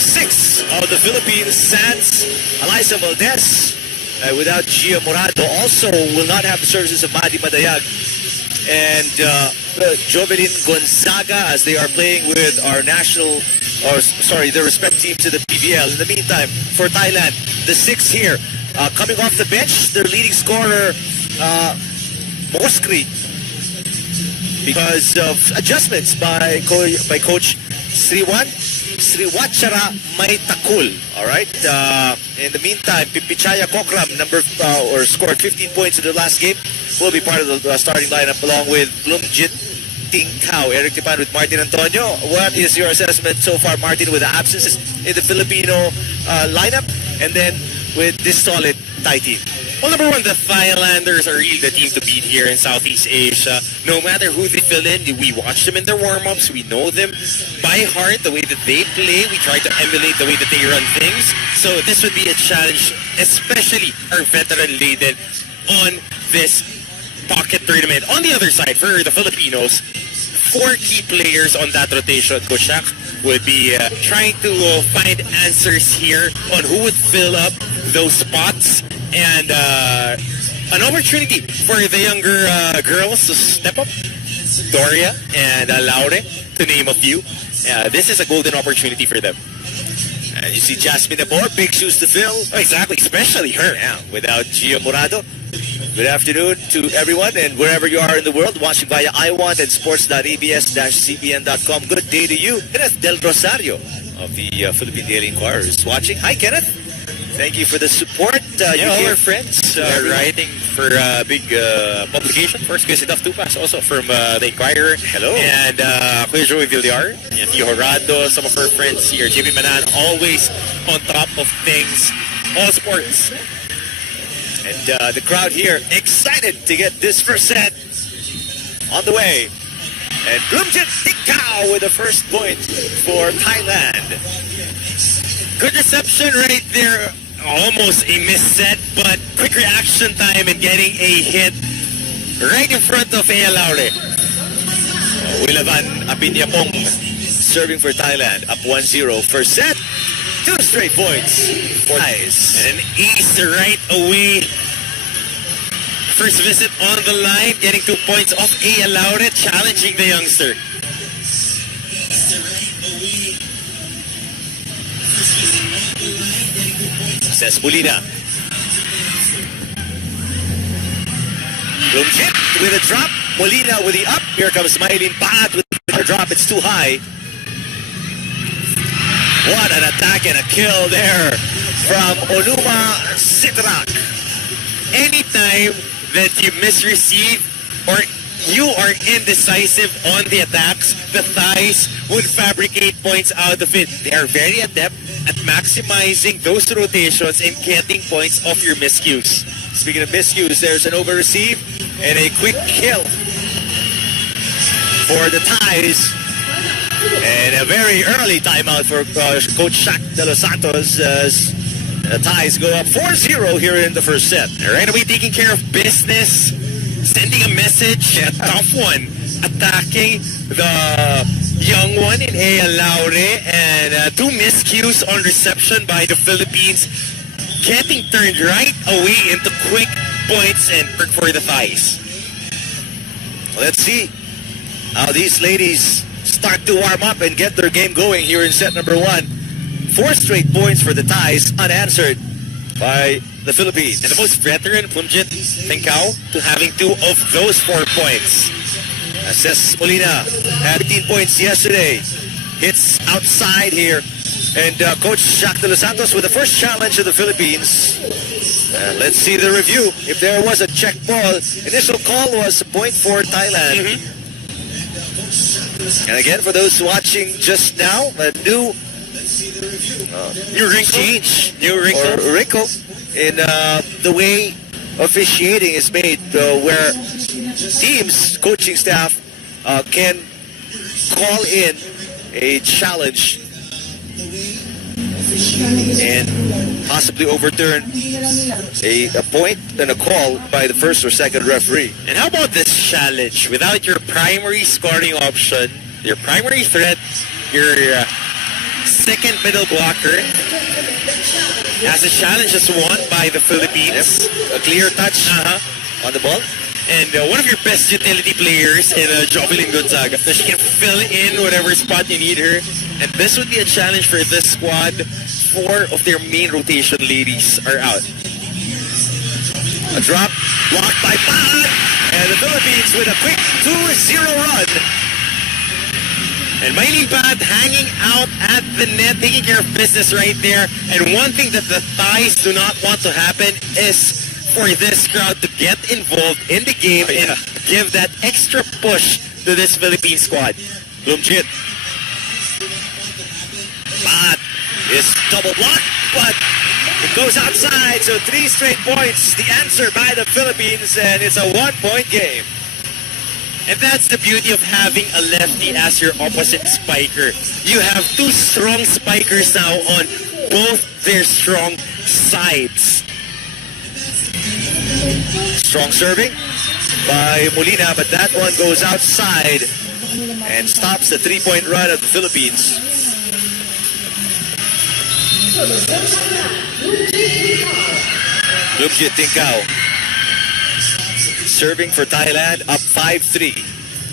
six of the Philippines, Sands, Eliza Valdez, without Gia Morado, also will not have the services of Madi Madayag and Jovelyn Gonzaga as they are playing with our national, their respective teams in the PBL. In the meantime, for Thailand, the six here, coming off the bench, their leading scorer, Moskri, because of adjustments by Coach Sriwachara Maitakul. All right. In the meantime, Pipichaya Kokram, scored 15 points in the last game, will be part of the starting lineup along with Blumjit Tingkao, Eric Tipan with Martin Antonio. What is your assessment so far, Martin, with the absences in the Filipino lineup, and then with this solid Thai team? Well, number one, the Thailanders are really the team to beat here in Southeast Asia. No matter who they fill in, we watch them in their warm-ups. We know them by heart, the way that they play. We try to emulate the way that they run things. So this would be a challenge, especially our veteran-laden on this pocket tournament. On the other side, for the Filipinos, 4 key players on that rotation. Coach Shaq would be trying to find answers here on who would fill up those spots, and an opportunity for the younger girls to step up. Doria and Laure, to name a few. This is a golden opportunity for them. And you see Jasmine Abor, big shoes to fill. Oh, exactly, especially her. Yeah, without Gia Morado. Good afternoon to everyone, and wherever you are in the world, watching via iWant and sports.abs-cbn.com. Good day to you. Kenneth Del Rosario of the Philippine Daily Inquirer is watching. Hi, Kenneth. Thank you for the support. All our friends writing for a big publication. First, Chris Tupas, also from the Inquirer. Hello. And Kuya Joey Villar, and Tio Horado, some of our friends here. JB Manan, always on top of things, all sports. And the crowd here excited to get this first set on the way. And Blumjit Tingkao with the first point for Thailand. Good reception right there. Almost a missed set, but quick reaction time and getting a hit right in front of Ea Laure. Wilavan Apinyapong serving for Thailand. Up 1-0. First set. 2 straight points for Thais. And an ace right away. First visit on the line, getting 2 points off Ea Laure, challenging the youngster. Says Molina. Blumjit with a drop. Molina with the up. Here comes Maylin Paat with a drop. It's too high. What an attack and a kill there from Onuma Sitrak. Anytime that you misreceive or you are indecisive on the attacks, the Thais would fabricate points out of it. They are very adept at maximizing those rotations and getting points off your miscues. Speaking of miscues, there's an over-receive and a quick kill for the Thais. And a very early timeout for Coach Shaq de los Santos as the Thais go up 4-0 here in the first set. Right away taking care of business, sending a message, a tough one, attacking the young one in Ea Laure, and 2 miscues on reception by the Philippines, getting turned right away into quick points and for the Thais. Let's see how these ladies start to warm up and get their game going here in set number 1. 4 straight points for the Thais, unanswered by the Philippines. And the most veteran, Blumjit Tingkao, to having 2 of those 4 points. Says Molina had 15 points yesterday. Hits outside here. And Coach Shaq de los Santos with the first challenge of the Philippines. Let's see the review. If there was a check ball, initial call was a point for Thailand. And again, for those watching just now, a new wrinkle in the way officiating is made, where teams, coaching staff can call in a challenge and possibly overturn a point and a call by the first or second referee. And how about this challenge? Without your primary scoring option, your primary threat, your second middle blocker. As the challenge is won by the Philippines. A clear touch on the ball. And one of your best utility players in Jovelyn Gonzaga. So she can fill in whatever spot you need her. And this would be a challenge for this squad. 4 of their main rotation ladies are out. A drop blocked by Pat. And the Philippines with a quick 2-0 run. And Miley Pat hanging out at the net, taking care of business right there. And one thing that the Thais do not want to happen is for this crowd to get involved in the game and give that extra push to this Philippine squad. Lumjit. Pat is double blocked, but it goes outside. So 3 straight points. The answer by the Philippines, and it's a 1-point game. And that's the beauty of having a lefty as your opposite spiker. You have 2 strong spikers now on both their strong sides. Strong serving by Molina, but that one goes outside and stops the 3-point run of the Philippines. Lumjit Tingkao serving for Thailand, up 5-3.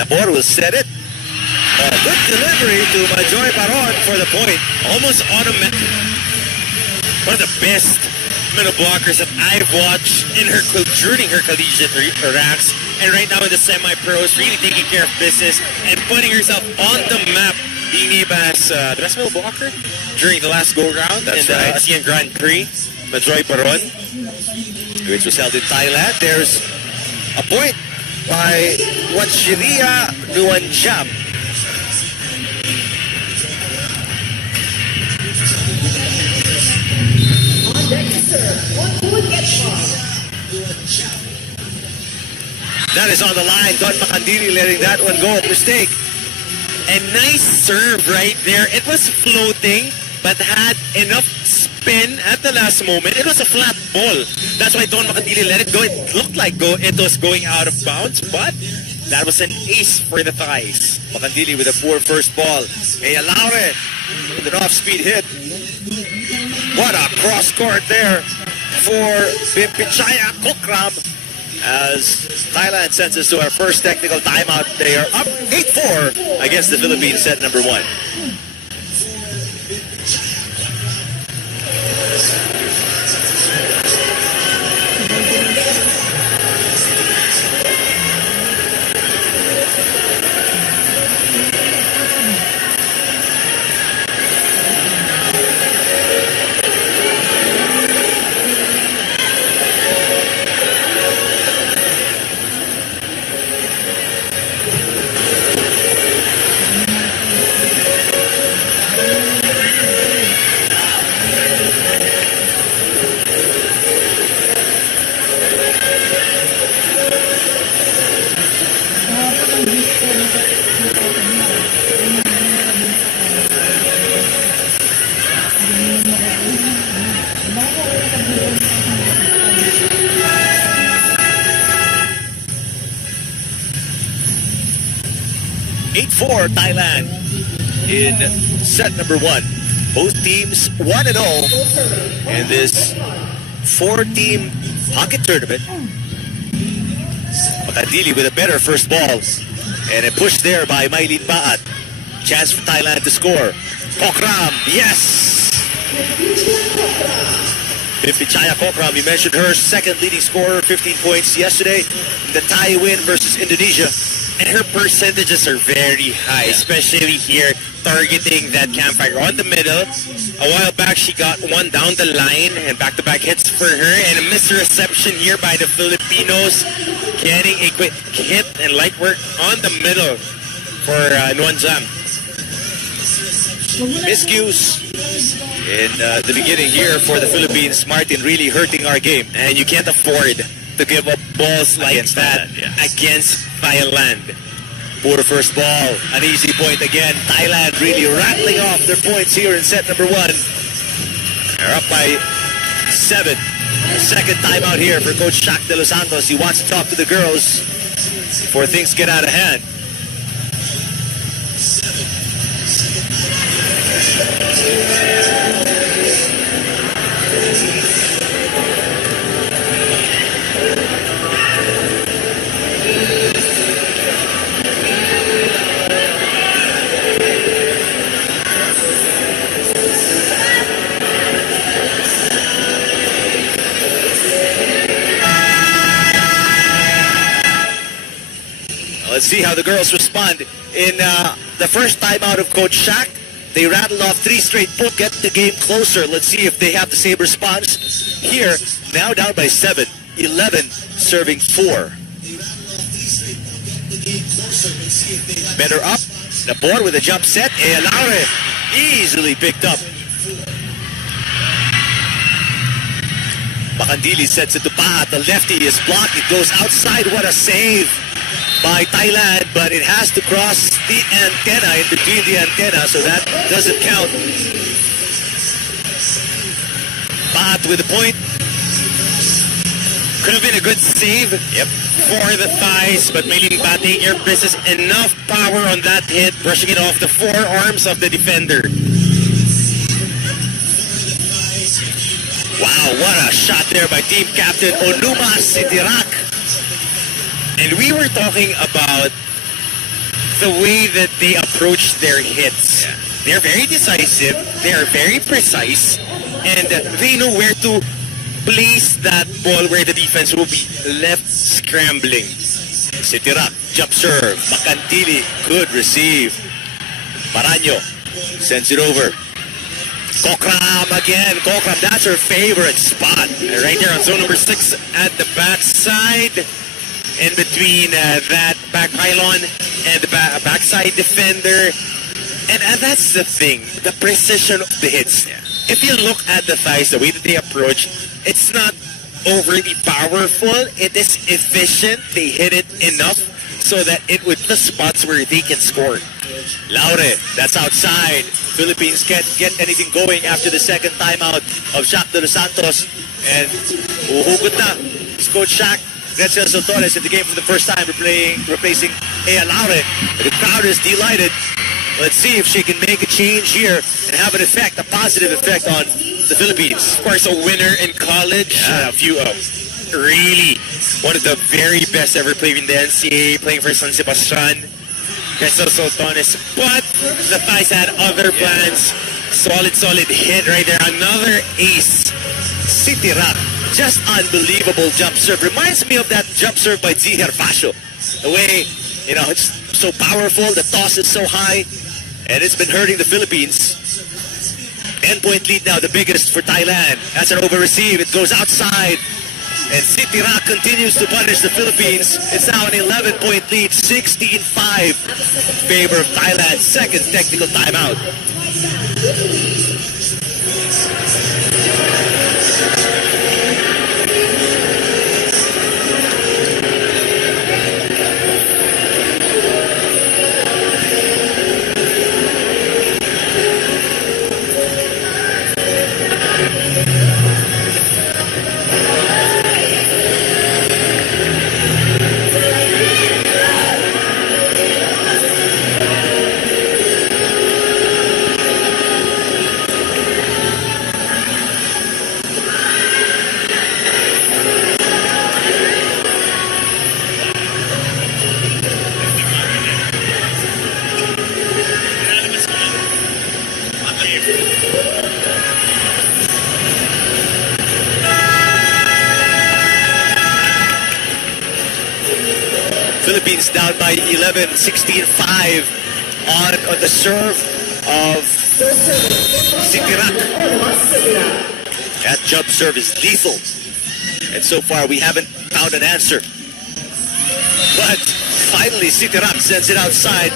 Nabor will set it. A good delivery to Majoy Paron for the point. Almost automatic. One of the best middle blockers that I've watched during her collegiate ranks, and right now in the semi-pros, really taking care of business and putting herself on the map, being named as the best middle blocker during the last go-round in the ASEAN Grand Prix. Majoy Paron, which was held in Thailand. There's a point by Wachiria Nuanjam. That is on the line. Don Macandini letting that one go. Mistake. And nice serve right there. It was floating, but had enough spin at the last moment. It was a flat ball. That's why Don Macandini let it go. It looked like it was going out of bounds, but that was an ace for the Thais. Macandini with a poor first ball. Hey, Laure with an off-speed hit. What a cross court there for Bimpichaya Kokram as Thailand sends us to our first technical timeout. They are up 8-4 against the Philippines, set number 1. For Thailand in set number 1. Both teams 1-0 in this 4-team hockey tournament. Makadili with a better first ball. And a push there by Maylin Baat. Chance for Thailand to score. Kokram, yes! Bimpichaya Kokram, you mentioned her, second leading scorer, 15 points yesterday in the Thai win versus Indonesia. And her percentages are very high, especially here, targeting that campfire on the middle. A while back, she got one down the line and back-to-back hits for her. And a missed reception here by the Filipinos, getting a quick hit and light work on the middle for Nuanjam. Miscues in the beginning here for the Philippines. Martin really hurting our game. And you can't afford to give up balls like Against that Thailand, yes. against Thailand. Poor first ball. An easy point again. Thailand really rattling off their points here in set number 1. They're up by 7. Second timeout here for Coach Shaq De Los Santos. He wants to talk to the girls before things get out of hand. Let's see how the girls respond. In the first time out of Coach Shaq, they rattled off 3 straight points, get the game closer. Let's see if they have the same response here. Now down by 7, 11 serving 4. Better up. The board with a jump set. Laure easily picked up. Makandili sets it to Paat. The lefty is blocked. It goes outside. What a save by Thailand, but it has to cross the antenna, in between the antenna, so that doesn't count. Paat with the point. Could have been a good save for the thighs, but Maylene Pat taking care of business. Enough power on that hit, brushing it off the forearms of the defender. Wow, what a shot there by team captain Onuma Sitirak. And we were talking about the way that they approach their hits. They're very decisive, they are very precise, and they know where to place that ball where the defense will be left scrambling. Sitirak, jump serve. Makandili, good receive. Maranyo sends it over. Kokram again. Kokram, that's her favorite spot. Right there on zone number 6 at the backside, in between that back pylon and the backside defender. And that's the thing, the precision of the hits. If you look at the thighs, the way that they approach, it's not overly powerful. It is efficient. They hit it enough so that it would the spots where they can score. Laure, that's outside. Philippines can't get anything going after the second timeout of Shaq de los Santos. And uhugot na. It's Coach Shaq. Gretchen Sotones in the game for the first time, replacing Ea Laure. The crowd is delighted. Let's see if she can make a change here and have an effect, a positive effect on the Philippines. Of course, a winner in college. A few really one of the very best ever played in the NCAA, playing for San Sebastian. Gretchen Sotones. But the Thais had other plans. Solid hit right there. Another ace. Sitirak, just unbelievable jump serve. Reminds me of that jump serve by Ziher Pasio. The way, it's so powerful, the toss is so high, and it's been hurting the Philippines. 10-point lead now, the biggest for Thailand. That's an over-receive. It goes outside, and Sitirak continues to punish the Philippines. It's now an 11-point lead, 16-5, favor of Thailand. Second technical timeout. Philippines down by 11, 16-5 on the serve of Sitirak. That jump serve is lethal. And so far we haven't found an answer. But finally Sitirak sends it outside,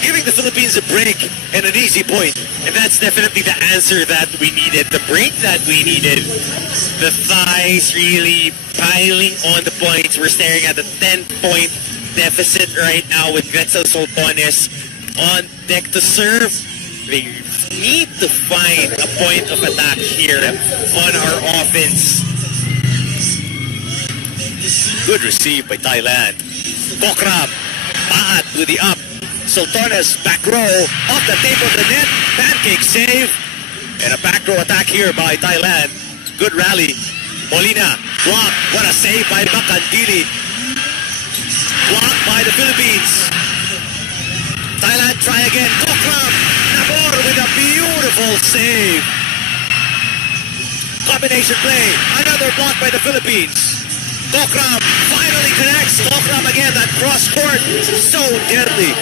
giving the Philippines a break and an easy point. And that's definitely the answer that we needed, the break that we needed. The thighs really piling on the points. We're staring at a 10-point deficit right now with Gretchen Sotones on deck to serve. They need to find a point of attack here on our offense. Good receive by Thailand. Kokram, Paat with the up. Sotones back row, off the tape of the net. Pancake save. And a back row attack here by Thailand. Good rally. Molina, block. What a save by Makandili. Blocked by the Philippines. Thailand try again. Kokram, Nabor with a beautiful save. Combination play. Another block by the Philippines. Tokram finally connects. Tokram again, that cross court, so deadly.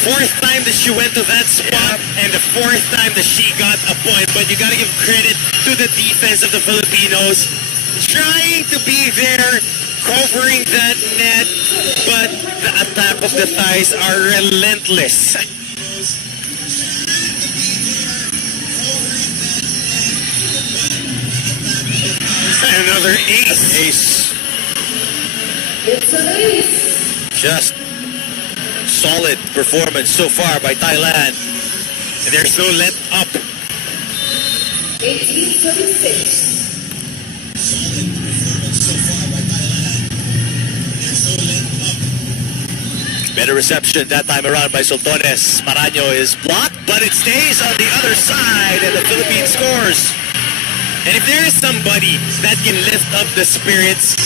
Fourth time that she went to that spot, and the fourth time that she got a point. But you gotta give credit to the defense of the Filipinos, trying to be there, covering that net, but the attack of the Thais are relentless. Another ace. It's an ace. Just solid performance so far by Thailand. And there's no let up. 18-36. Better reception that time around by Sultones. Maraño is blocked, but it stays on the other side, and the Philippines scores. And if there is somebody that can lift up the spirits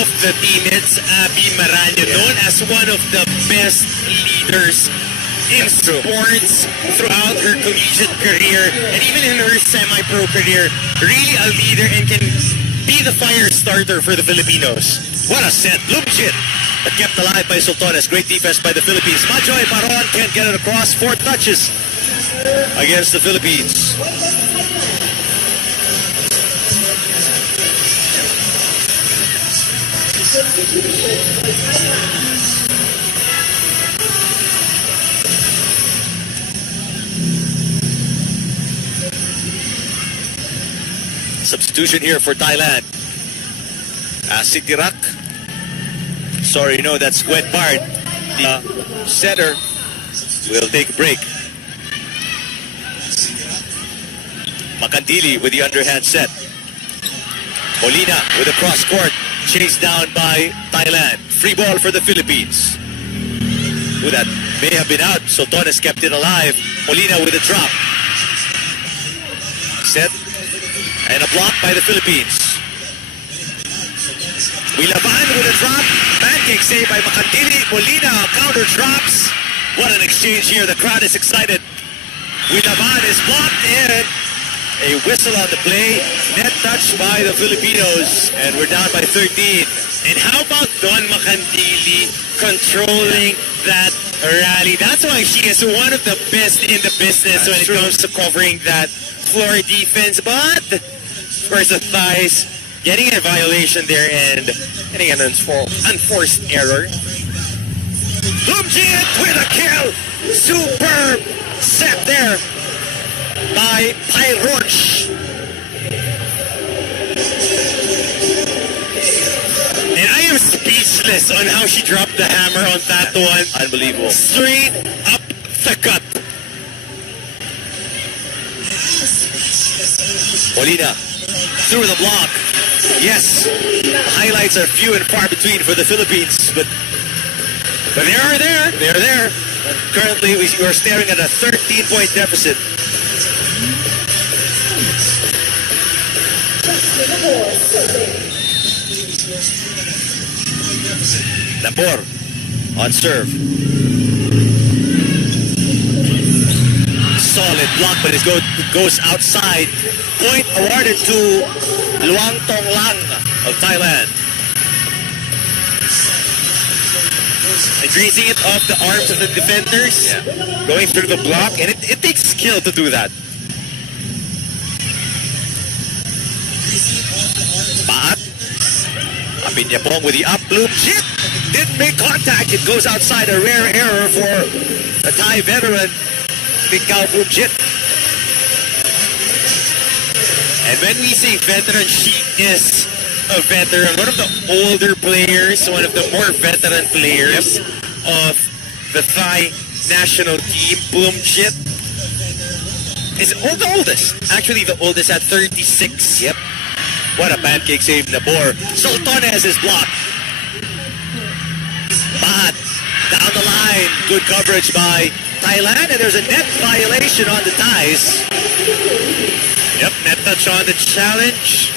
of the team, it's Abby Maraño, known as one of the best leaders in sports throughout her collegiate career and even in her semi-pro career. Really a leader and can be the fire starter for the Filipinos. What a set. Lumchit, but kept alive by Sultones. Great defense by the Philippines. Majoy Baron can't get it across. 4 touches against the Philippines. Substitution here for Thailand. Sitirak. Sorry, no, that's Gwen Bard. The setter will take a break. Makandili with the underhand set. Molina with a cross court. Chased down by Thailand. Free ball for the Philippines. Who that may have been out. Sultones kept it alive. Molina with a drop. Set. And a block by the Philippines. Wilaban with a drop. Pancake save by Makandili. Molina counter drops. What an exchange here. The crowd is excited. Wilaban is blocked in. A whistle on the play. Net touch by the Filipinos. And we're down by 13. And how about Don Makandili controlling that rally? That's why she is one of the best in the business when it comes to covering that floor defense. But, of course, the Thais getting a violation there and getting an unforced error. Lumjit with a kill. Superb set there by Pyroch. And I am speechless on how she dropped the hammer on that one. Unbelievable. Straight up the gut. Molina through the block. Yes, highlights are few and far between for the Philippines, but they are there. They are there. Currently, we are staring at a 13-point deficit. Labor on serve. Solid block, but it goes outside. Point awarded to Luang Tong Lang of Thailand. Greasing it off the arms of the defenders, going through the block, and it takes skill to do that. Paat. Apinyapong with the up loop. Shit! Didn't make contact. It goes outside. A rare error for the Thai veteran, Mikau Bumjit. And when we say veteran, she is a veteran. One of the older players, one of the more veteran players of the Thai national team. Bumjit is the oldest. Actually, the oldest at 36. Yep. What a pancake save, Nabor. Sultones is blocked. But down the line, good coverage by Thailand, and there's a net violation on the Thais. Yep, net touch on the challenge.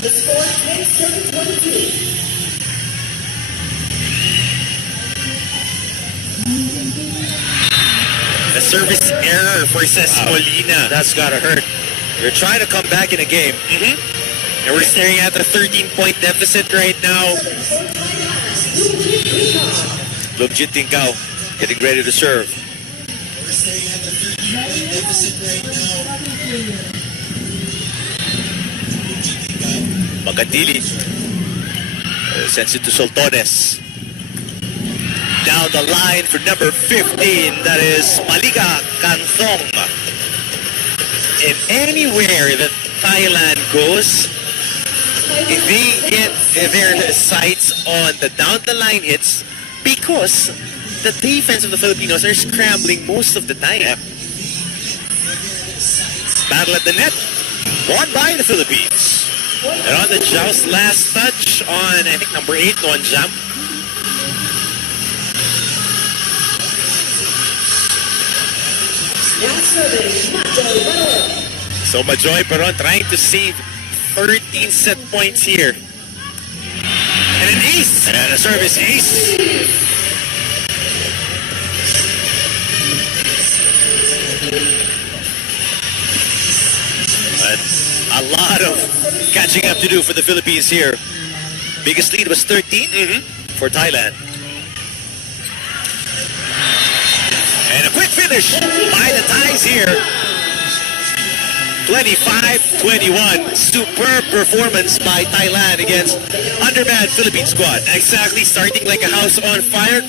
The score is 7-22. A service error for Ces Molina. That's gotta hurt. You're trying to come back in a game. And we're staring at a 13-point deficit right now. Lumjit Tingkao getting ready to serve. Magandili sends it to Soltones. Down the line for number 15, that is Maliga Kanthong. And anywhere that Thailand goes, if they get their sights on the down-the-line hits, because the defense of the Filipinos are scrambling most of the time. Battle at the net, won by the Philippines. And on the joust, last touch on, I think, number 8, on jump. Now serving, Majo Baron. So Majoy Peron trying to save 13 set points here. And an ace! And a service ace. But a lot of catching up to do for the Philippines here. Biggest lead was 13 for Thailand. And a quick finish by the Thais here. 25-21. Superb performance by Thailand against undermanned Philippine squad. Exactly, starting like a house on fire.